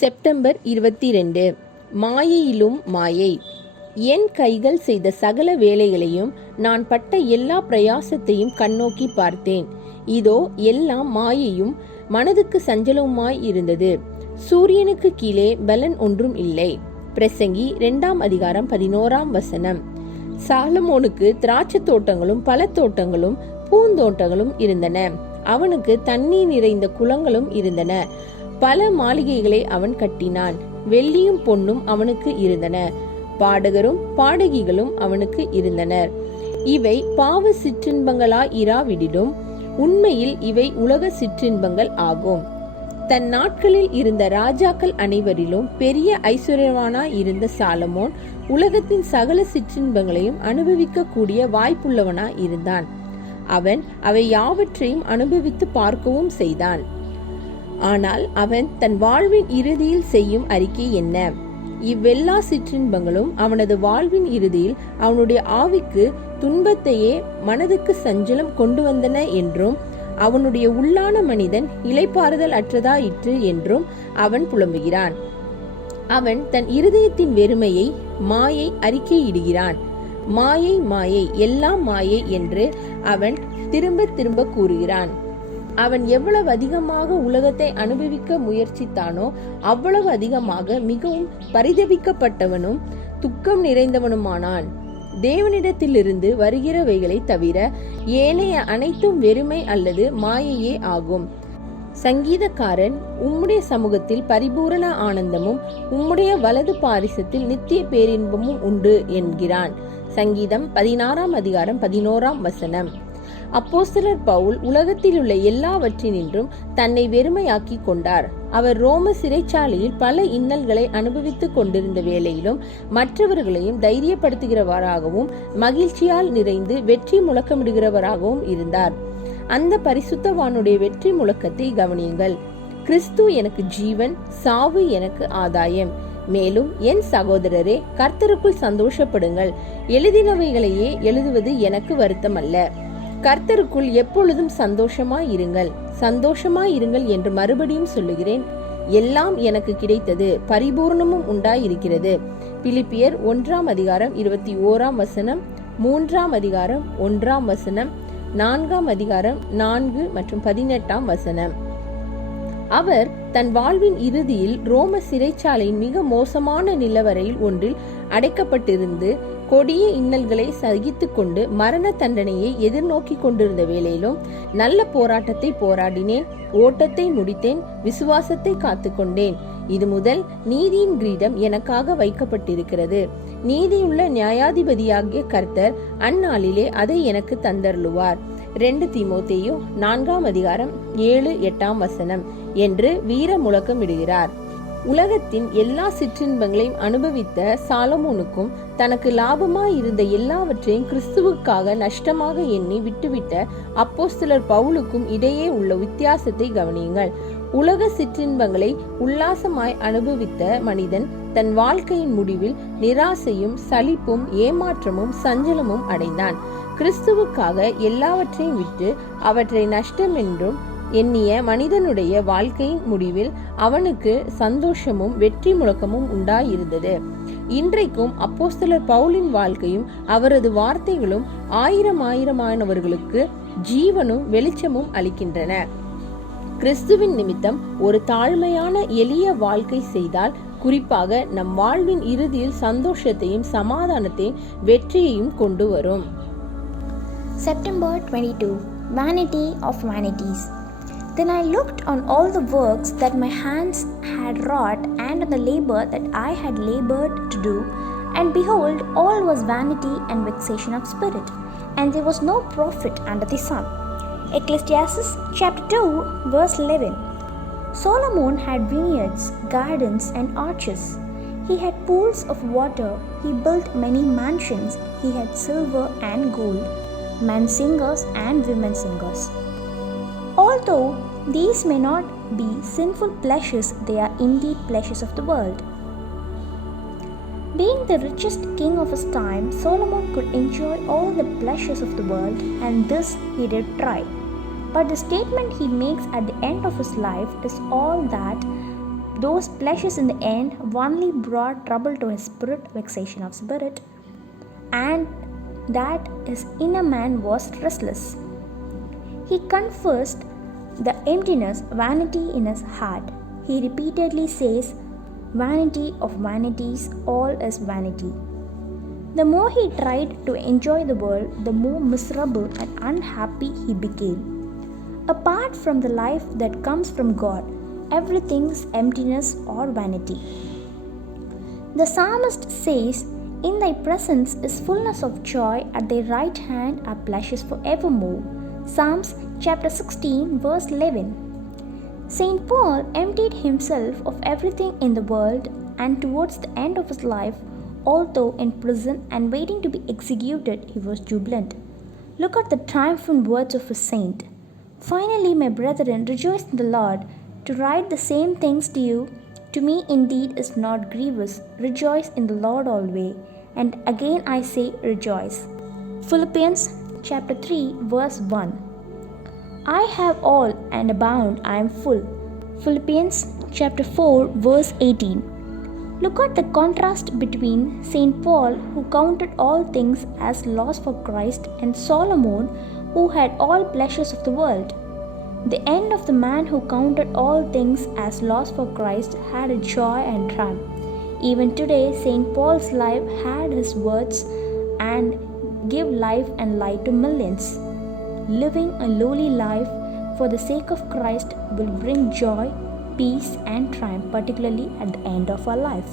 September 22. மாயையிலும் மாயை. என் கைகள் செய்த சகல வேலைகளையும் நான் பட்ட எல்லா பிரயாசத்தையும் கண்ணோக்கி பார்த்தேன். இதோ எல்லாம் மாயையும் மனதுக்கு சஞ்சலவுமாய் இருந்தது. சூரியனுக்கு கீழே பலன் ஒன்றும் இல்லை. பிரசங்கி 2:11. சாலமோனுக்கு திராட்சை தோட்டங்களும் பழத்தோட்டங்களும் பூந்தோட்டங்களும் இருந்தன. அவனுக்கு தண்ணீர் நிறைந்த குளங்களும் இருந்தன. பல மாளிகைகளை அவன் கட்டினான். வெள்ளியும் பொன்னும் அவனுக்கு இருந்தன. பாடகரும் பாடகிகளும் அவனுக்கு இருந்தனர். இவை பாவ சிற்றின்பங்களாய் இராவிடிலும் உண்மையில் இவை உலக சிற்றின்பங்கள் ஆகும். தன் நாட்களில் இருந்த ராஜாக்கள் அனைவரிலும் பெரிய ஐஸ்வர்யவானாய் இருந்த சாலமோன் உலகத்தின் சகல சிற்றின்பங்களையும் அனுபவிக்க கூடிய வாய்ப்புள்ளவனாய் இருந்தான். அவன் அவை யாவற்றையும் அனுபவித்து பார்க்கவும் செய்தான். ஆனால் அவன் தன் வாழ்வின் இறுதியில் செய்யும் அறிக்கை என்ன? இவ்வெல்லா சிற்றின்பங்களும் அவனது வாழ்வின் இறுதியில் அவனுடைய ஆவிக்கு துன்பத்தையே மனதுக்கு சஞ்சலம் கொண்டு வந்தன என்றும் அவனுடைய உள்ளான மனிதன் இளைப்பாறுதல் அற்றதாயிற்று என்றும் அவன் புலம்புகிறான். அவன் தன் இருதயத்தின் வெறுமையை மாயை அறிக்கையிடுகிறான். மாயை மாயை, எல்லாம் மாயை என்று அவன் திரும்ப திரும்ப கூறுகிறான். அவன் எவ்வளவு அதிகமாக உலகத்தை அனுபவிக்க முயற்சித்தானோ அவ்வளவு அதிகமாக மிகவும் பரிதபிக்கப்பட்டவனும் துக்கம் நிறைந்தவனுமானான். தேவனிடத்திலிருந்து வருகிறவைகளை தவிர ஏனைய அனைத்தும் வெறுமை அல்லது மாயையே ஆகும். சங்கீதக்காரன், உம்முடைய சமூகத்தில் பரிபூரண ஆனந்தமும் உம்முடைய வலது பாரிசத்தில் நித்திய பேரின்பமும் உண்டு என்கிறான். சங்கீதம் 16:11. அப்போஸ்தலர் பவுல் உலகத்தில் உள்ள எல்லாவற்றினின்றும் தன்னை வெறுமையாக்கி கொண்டார். அவர் ரோம சிறைச்சாலையில் பல இன்னல்களை அனுபவித்துக் கொண்டிருந்த வேளையிலும் மற்றவர்களையும் தைரியப்படுத்துகிறவராகவும் மகிழ்ச்சியால் நிறைந்து வெற்றி முழக்கமிடுகிறவராகவும் இருந்தார். அந்த பரிசுத்தவானுடைய வெற்றி முழக்கத்தை கவனியுங்கள். கிறிஸ்து எனக்கு ஜீவன், சாவு எனக்கு ஆதாயம். மேலும் என் சகோதரரே, கர்த்தருக்குள் சந்தோஷப்படுங்கள். எழுதினவைகளையே எழுதுவது எனக்கு வருத்தம் அல்ல. கர்த்தருக்குள் எப்பொழுதும் சந்தோஷமாயிருங்கள் என்று மறுபடியும் சொல்லுகிறேன். எல்லாம் எனக்கு கிடைத்தது, பரிபூர்ணமும் உண்டாயிருக்கிறது. பிலிப்பியர் 1:21, 3:1, 4 மற்றும் 18. அவர் தன் வாழ்வின் இறுதியில் ரோம சிறைச்சாலையின் மிக மோசமான நிலவரையில் ஒன்றில் அடைக்கப்பட்டிருந்து கொடிய இன்னல்களை சகித்து கொண்டு மரண தண்டனையை எதிர்நோக்கி கொண்டிருந்த வேளையிலும் நல்ல போராட்டத்தை போராடினேன், ஓட்டத்தை முடித்தேன், விசுவாசத்தை காத்து கொண்டேன். இது முதல் நீதியின் கிரீடம் எனக்காக வைக்கப்பட்டிருக்கிறது. நீதியுள்ள நியாயாதிபதியாகிய கர்த்தர் அந்நாளிலே அதை எனக்கு தந்தருளுவார். 2 தீமோத்தேயு 4:7-8 என்று வீர முழக்கமிடுகிறார். உலகத்தின் எல்லா சிற்றின்பங்களையும் அனுபவித்த சாலமோனுக்கும் தனக்கு லாபமாயிருந்த எல்லாவற்றையும் கிறிஸ்துவுக்காக நஷ்டமாக எண்ணி விட்டுவிட்ட அப்போஸ்தலர் பவுலுக்கும் இடையே உள்ள வித்தியாசத்தை கவனியுங்கள். உலக சிற்றின்பங்களை உல்லாசமாய் அனுபவித்த மனிதன் தன் வாழ்க்கையின் முடிவில் நிராசையும் சலிப்பும் ஏமாற்றமும் சஞ்சலமும் அடைந்தான். கிறிஸ்துவுக்காக எல்லாவற்றையும் விட்டு அவற்றை நஷ்டம் என்றும் எண்ணிய மனிதனுடைய வாழ்க்கையின் முடிவில் அவனுக்கு சந்தோஷமும் வெற்றி முழக்கமும் உண்டாயிருந்தது. இன்றைக்கும் அப்போஸ்தலர் பவுலின் வாழ்க்கையும் அவரது வார்த்தைகளும் ஆயிரமானவர்களுக்கு ஜீவனும் வெளிச்சமும் அளிக்கின்றன. கிறிஸ்துவின் நிமித்தம் ஒரு தாழ்மையான எளிய வாழ்க்கை செய்தால் குறிப்பாக நம் வாழ்வின் இறுதியில் சந்தோஷத்தையும் சமாதானத்தையும் வெற்றியையும் கொண்டு வரும். September 22. Vanity of vanities. Then I looked on all the works that my hands had wrought, and on the labor that I had labored to do, and behold, all was vanity and vexation of spirit, and there was no profit under the sun. Ecclesiastes chapter 2:11. Solomon had vineyards, gardens, and orchards. He had pools of water. He built many mansions. He had silver and gold, men singers and women singers. Although these may not be sinful pleasures, they are indeed pleasures of the world. Being the richest king of his time, Solomon could enjoy all the pleasures of the world, and this he did try. But the statement he makes at the end of his life is all that those pleasures in the end only brought trouble to his spirit, vexation of spirit, and that his inner man was restless. He confessed the emptiness, vanity in his heart. He repeatedly says, "Vanity of vanities, all is vanity." The more he tried to enjoy the world, the more miserable and unhappy he became. Apart from the life that comes from God, everything's emptiness or vanity. The psalmist says, "In thy presence is fullness of joy, at thy right hand are pleasures forevermore." Psalms chapter 16 verse 11. St. Paul emptied himself of everything in the world, and towards the end of his life, although in prison and waiting to be executed, he was jubilant. Look at the triumphant words of a saint. "Finally, my brethren, rejoice in the Lord. To write the same things to you, to me indeed is not grievous. Rejoice in the Lord always. And again I say, rejoice." Philippians chapter 3 verse 1. "I have all and abound, I am full." Philippians chapter 4 verse 18. Look at the contrast between St. Paul, who counted all things as loss for Christ, and Solomon, who had all pleasures of the world. The end of the man who counted all things as loss for Christ had a joy and triumph. Even today, St. Paul's life had his words and give life and light to millions. Living a lowly life for the sake of Christ will bring joy, peace, and triumph, particularly at the end of our life.